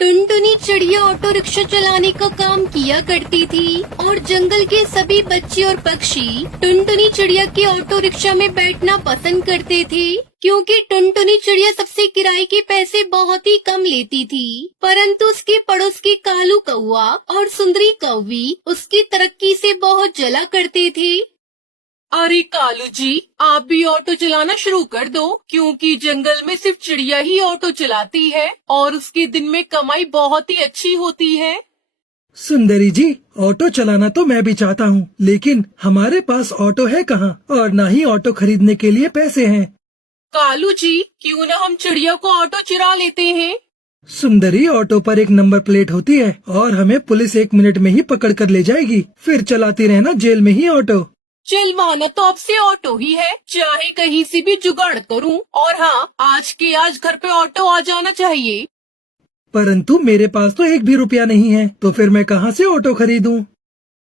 टुनटुनी चिड़िया auto rickshaw चलाने का काम किया करती थी और जंगल के सभी बच्चे और पक्षी टुनटुनी चिड़िया के ऑटो रिक्शा में बैठना पसंद करते थे, क्योंकि टुनटुनी चिड़िया सबसे किराए के पैसे बहुत ही कम लेती थी। परंतु उसके पड़ोस के कालू कौआ और सुंदरी कौवी उसकी तरक्की से बहुत जला करते थे। अरे कालू जी, आप भी ऑटो चलाना शुरू कर दो, क्योंकि जंगल में सिर्फ चिड़िया ही ऑटो चलाती है और उसके दिन में कमाई बहुत ही अच्छी होती है। सुंदरी जी, ऑटो चलाना तो मैं भी चाहता हूँ, लेकिन हमारे पास ऑटो है कहाँ और न ही ऑटो खरीदने के लिए पैसे हैं। कालू जी, क्यों न हम चिड़िया को ऑटो चुरा लेते हैं। सुंदरी, ऑटो पर एक नंबर प्लेट होती है और हमें पुलिस 1 मिनट में ही पकड़ कर ले जाएगी, फिर चलाती रहना जेल में ही ऑटो। चिलवाना तो अब से ऑटो ही है, चाहे कहीं से भी जुगाड़ करूं। और हाँ, आज के आज घर पे ऑटो आ जाना चाहिए। परंतु मेरे पास तो 1 भी रुपया नहीं है, तो फिर मैं कहाँ से ऑटो खरीदूं?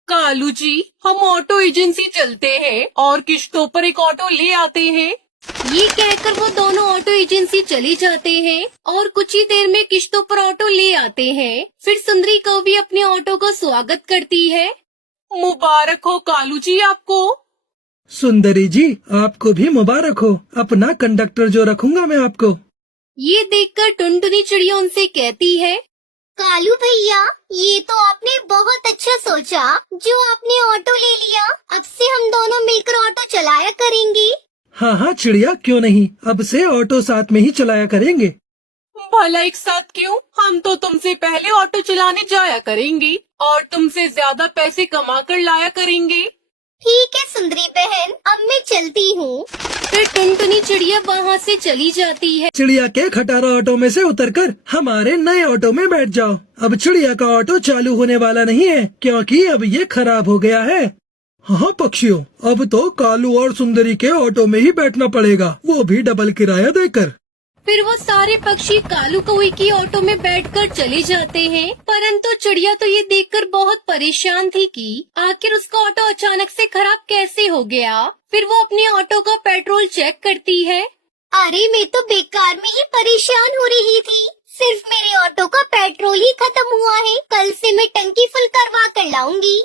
कालू जी, हम ऑटो एजेंसी चलते हैं और किश्तों पर एक ऑटो ले आते हैं। ये कहकर वो दोनों ऑटो एजेंसी चले जाते हैं और कुछ ही देर में किश्तों पर ऑटो ले आते हैं। फिर सुंदरी कौवी अपने ऑटो का स्वागत करती है। मुबारक हो कालू जी आपको। सुंदरी जी, आपको भी मुबारक हो, अपना कंडक्टर जो रखूंगा मैं आपको। ये देखकर टुनटुनी चिड़िया उनसे कहती है, कालू भैया, ये तो आपने बहुत अच्छा सोचा जो आपने ऑटो ले लिया। अब से हम दोनों मिलकर ऑटो चलाया करेंगे। हाँ हाँ चिड़िया, क्यों नहीं, अब से ऑटो साथ में ही चलाया करेंगे। भला एक साथ क्यों, हम तो तुमसे पहले ऑटो चलाने जाया करेंगे और तुमसे ज्यादा पैसे कमा कर लाया करेंगे। ठीक है सुंदरी बहन, अब मैं चलती हूँ। फिर टुनटुनी चिड़िया वहाँ से चली जाती है। चिड़िया के खटारा ऑटो में से उतरकर हमारे नए ऑटो में बैठ जाओ। अब चिड़िया का ऑटो चालू होने वाला नहीं है, क्योंकि अब ये खराब हो गया है। हाँ पक्षियों, अब तो कालू और सुंदरी के ऑटो में ही बैठना पड़ेगा, वो भी डबल किराया देकर। फिर वो सारे पक्षी कालू कौवी की ऑटो में बैठकर चले जाते हैं। परंतु चिड़िया तो ये देखकर बहुत परेशान थी कि आखिर उसका ऑटो अचानक से खराब कैसे हो गया। फिर वो अपने ऑटो का पेट्रोल चेक करती है। अरे मैं तो बेकार में ही परेशान हो रही थी, सिर्फ मेरे ऑटो का पेट्रोल ही खत्म हुआ है। कल से मैं टंकी फुल करवा कर लाऊंगी।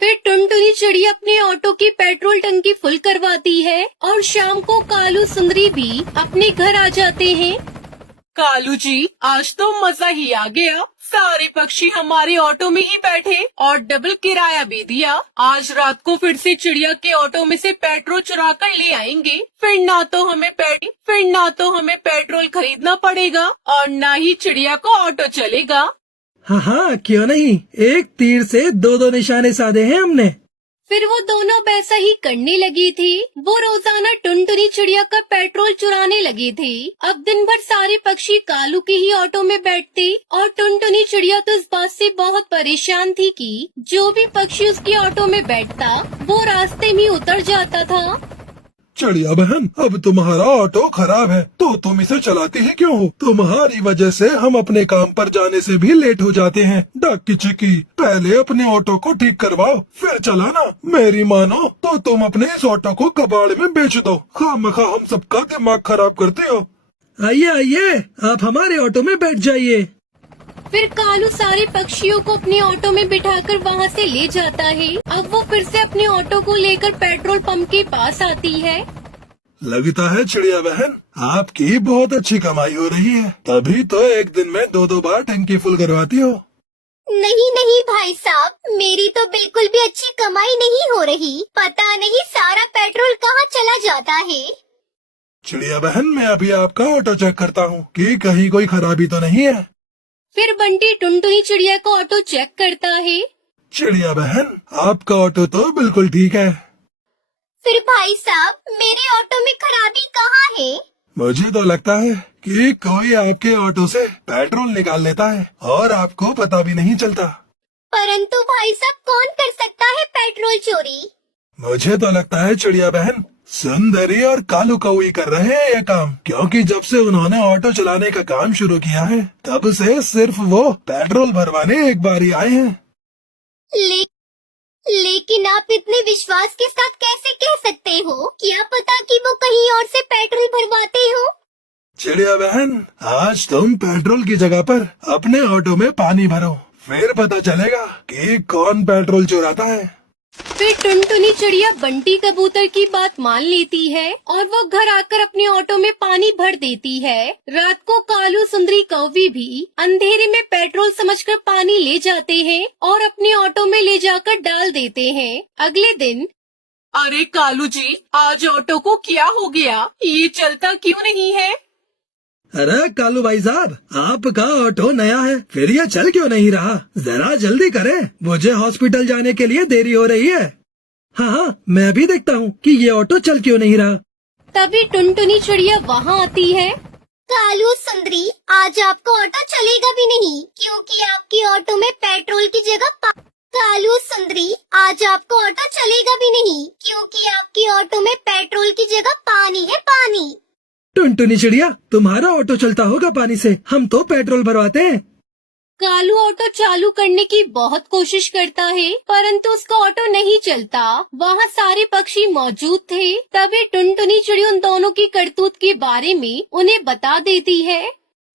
फिर टुनटुनी चिड़िया अपने ऑटो की पेट्रोल टंकी फुल करवाती है और शाम को कालू सुंदरी भी अपने घर आ जाते हैं। कालू जी, आज तो मजा ही आ गया, सारे पक्षी हमारे ऑटो में ही बैठे और डबल किराया भी दिया। आज रात को फिर से चिड़िया के ऑटो में से पेट्रोल चुरा कर ले आएंगे। फिर ना तो हमें पेट्रोल खरीदना पड़ेगा और ना ही चिड़िया को ऑटो चलेगा। हाँ हाँ क्यों नहीं, एक तीर से 2 निशाने साधे हैं हमने। फिर वो दोनों वैसा ही करने लगी थी। वो रोजाना टुनटुनी चिड़िया का पेट्रोल चुराने लगी थी। अब दिन भर सारे पक्षी कालू के ही ऑटो में बैठते और टुनटुनी चिड़िया तो इस बात से बहुत परेशान थी कि जो भी पक्षी उसके ऑटो में बैठता वो रास्ते में उतर जाता था। चिड़िया बहन, अब तुम्हारा ऑटो खराब है तो तुम इसे चलाती ही क्यों हो? तुम्हारी वजह से हम अपने काम पर जाने से भी लेट हो जाते हैं। डाकी चिकी, पहले अपने ऑटो को ठीक करवाओ फिर चलाना। मेरी मानो तो तुम अपने इस ऑटो को कबाड़ में बेच दो, खामखा हम सबका दिमाग खराब करते हो। आइए आइए, आप हमारे ऑटो में बैठ जाइए। फिर कालू सारे पक्षियों को अपने ऑटो में बिठाकर वहाँ से ले जाता है। अब वो फिर से अपने ऑटो को लेकर पेट्रोल पंप के पास आती है। लगता है चिड़िया बहन, आपकी बहुत अच्छी कमाई हो रही है, तभी तो एक दिन में 2 बार टंकी फुल करवाती हो। नहीं नहीं भाई साहब, मेरी तो बिल्कुल भी अच्छी कमाई नहीं हो रही। पता नहीं सारा पेट्रोल कहाँ चला जाता है। चिड़िया बहन, मैं अभी आपका ऑटो चेक करता हूँ कि कहीं कोई खराबी तो नहीं है। फिर बंटी टुनटुनी चिड़िया का ऑटो चेक करता है। चिड़िया बहन, आपका ऑटो तो बिल्कुल ठीक है। फिर भाई साहब, मेरे ऑटो में खराबी कहाँ है? मुझे तो लगता है कि कोई आपके ऑटो से पेट्रोल निकाल लेता है और आपको पता भी नहीं चलता। परंतु भाई साहब, कौन कर सकता है पेट्रोल चोरी? मुझे तो लगता है चिड़िया बहन, सुंदरी और कालू कौवी कर रहे हैं ये काम, क्योंकि जब से उन्होंने ऑटो चलाने का काम शुरू किया है तब से सिर्फ वो पेट्रोल भरवाने एक बार ही आए हैं। लेकिन आप इतने विश्वास के साथ कैसे कह सकते हो? क्या पता कि वो कहीं और से पेट्रोल भरवाते हो? चिड़िया बहन, आज तुम पेट्रोल की जगह पर अपने ऑटो में पानी भरो, फिर पता चलेगा कि कौन पेट्रोल चुराता है। फिर टुनटुनी चिड़िया बंटी कबूतर की बात मान लेती है और वो घर आकर अपने ऑटो में पानी भर देती है। रात को कालू सुंदरी कौवी भी अंधेरे में पेट्रोल समझकर पानी ले जाते हैं और अपने ऑटो में ले जाकर डाल देते हैं। अगले दिन अरे कालू जी, आज ऑटो को क्या हो गया? ये चलता क्यों नहीं है? अरे कालू भाई साहब, आपका ऑटो नया है, फिर ये चल क्यों नहीं रहा? जरा जल्दी करें, मुझे हॉस्पिटल जाने के लिए देरी हो रही है। हाँ, मैं भी देखता हूँ कि ये ऑटो चल क्यों नहीं रहा। तभी टुनटुनी चिड़िया वहाँ आती है। कालू सुंदरी, आज आपका ऑटो चलेगा भी नहीं क्योंकि आपकी ऑटो में पेट्रोल की जगह कालू सुंदरी, आज आपका ऑटो चलेगा भी नहीं क्योंकि आपकी ऑटो में पेट्रोल की जगह पानी है, पानी। टुनटुनी चिड़िया, तुम्हारा ऑटो चलता होगा पानी से, हम तो पेट्रोल भरवाते हैं। कालू ऑटो चालू करने की बहुत कोशिश करता है परंतु उसका ऑटो नहीं चलता। वहाँ सारे पक्षी मौजूद थे। तभी टुनटुनी चिड़िया उन दोनों की करतूत के बारे में उन्हें बता देती है।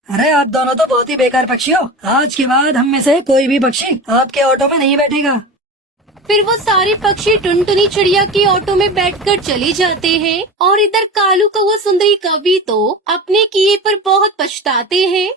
अरे आप दोनों तो बहुत ही बेकार पक्षी हो। आज के बाद हम में से कोई भी पक्षी आपके ऑटो में नहीं बैठेगा। फिर वो सारे पक्षी टुनटुनी चिड़िया के ऑटो में बैठकर चले जाते हैं और इधर कालू कौवा सुंदरी कवि तो अपने किए पर बहुत पछताते हैं।